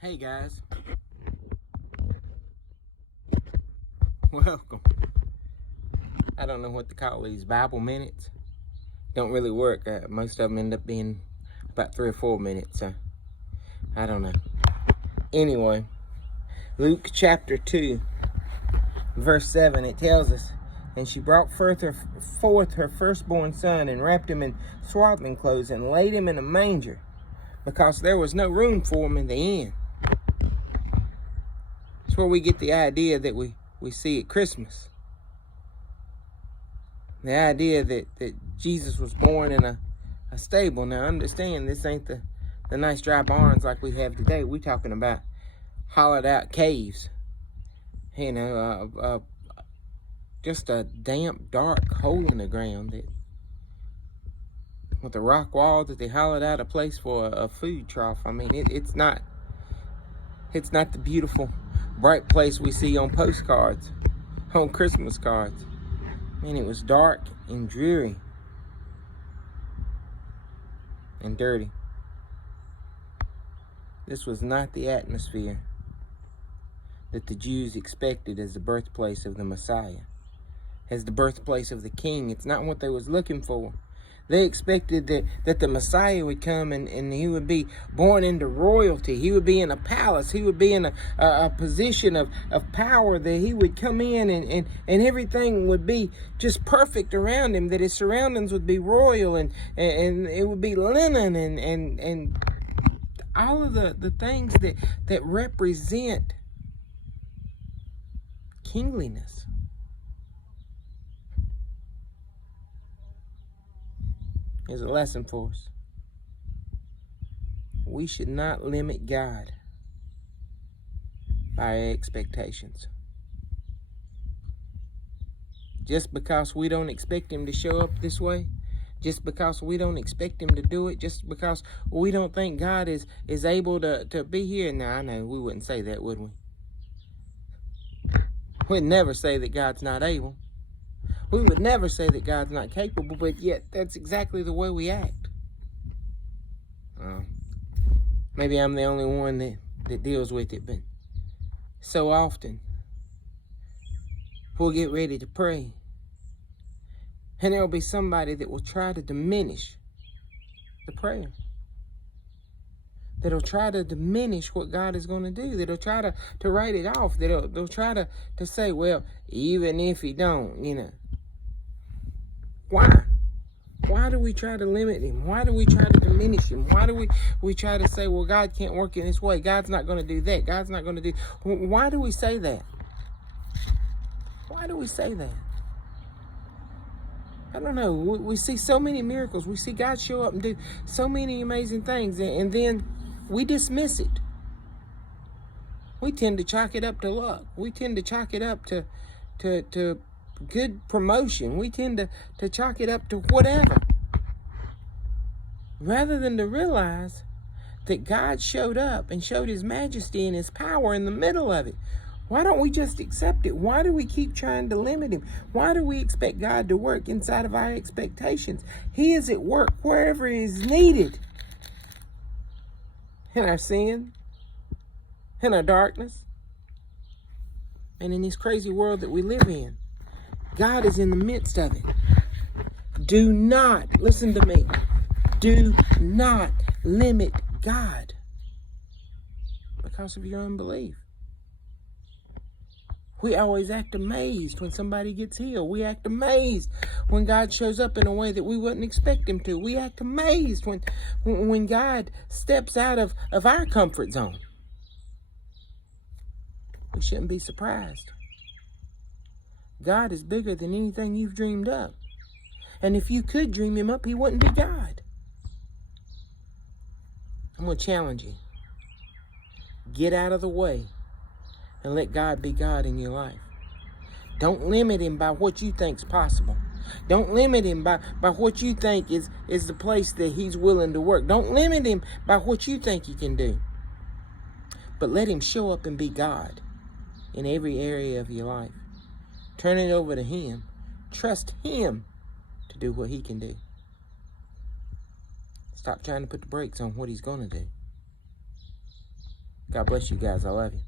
Hey guys, welcome. I don't know what to call these Bible minutes. Don't really work. Most of them end up being about 3 or 4 minutes. I don't know. Anyway, Luke chapter 2, verse 7, it tells us, "And she brought forth her firstborn son and wrapped him in swaddling clothes and laid him in a manger because there was no room for him in the inn." That's where we get the idea that we see at Christmas. The idea that Jesus was born in a stable. Now understand, this ain't the nice dry barns like we have today. We're talking about hollowed out caves. Just a damp, dark hole in the ground with a rock wall that they hollowed out a place for a food trough. I mean, it's not the beautiful, bright place we see on postcards, on Christmas cards. Man, it was dark and dreary and dirty. This was not the atmosphere that the Jews expected as the birthplace of the Messiah, as the birthplace of the King. It's not what they was looking for. They expected that the Messiah would come and he would be born into royalty. He would be in a palace. He would be in a position of power, that he would come in and everything would be just perfect around him, that his surroundings would be royal and it would be linen and all of the things that represent kingliness. Here's a lesson for us. We should not limit God by our expectations. Just because we don't expect him to show up this way, just because we don't expect him to do it, just because we don't think God is able to be here. Now, I know we wouldn't say that, would we? We'd never say that God's not able. We would never say that God's not capable, but yet that's exactly the way we act. Maybe I'm the only one that deals with it, but so often we'll get ready to pray, and there will be somebody that will try to diminish the prayer, that'll try to diminish what God is going to do, that'll try to write it off, they'll try to say, well, even if he don't, Why? Why do we try to limit him? Why do we try to diminish him? Why do we try to say, well, God can't work in this way. God's not going to do that. God's not going to do... Why do we say that? Why do we say that? I don't know. We see so many miracles. We see God show up and do so many amazing things, and then we dismiss it. We tend to chalk it up to luck. We tend to chalk it up to good promotion. We tend to chalk it up to whatever, rather than to realize that God showed up and showed his majesty and his power in the middle of it. Why don't we just accept it? Why do we keep trying to limit him? Why do we expect God to work inside of our expectations? He is at work wherever he is needed. In our sin, in our darkness, and in this crazy world that we live in. God is in the midst of it. Do not, listen to me, do not limit God because of your unbelief. We always act amazed when somebody gets healed. We act amazed when God shows up in a way that we wouldn't expect him to. We act amazed when God steps out of our comfort zone. We shouldn't be surprised. God is bigger than anything you've dreamed up. And if you could dream him up, he wouldn't be God. I'm going to challenge you. Get out of the way and let God be God in your life. Don't limit him by what you think's possible. Don't limit him by what you think is the place that he's willing to work. Don't limit him by what you think he can do. But let him show up and be God in every area of your life. Turn it over to him. Trust him to do what he can do. Stop trying to put the brakes on what he's going to do. God bless you guys. I love you.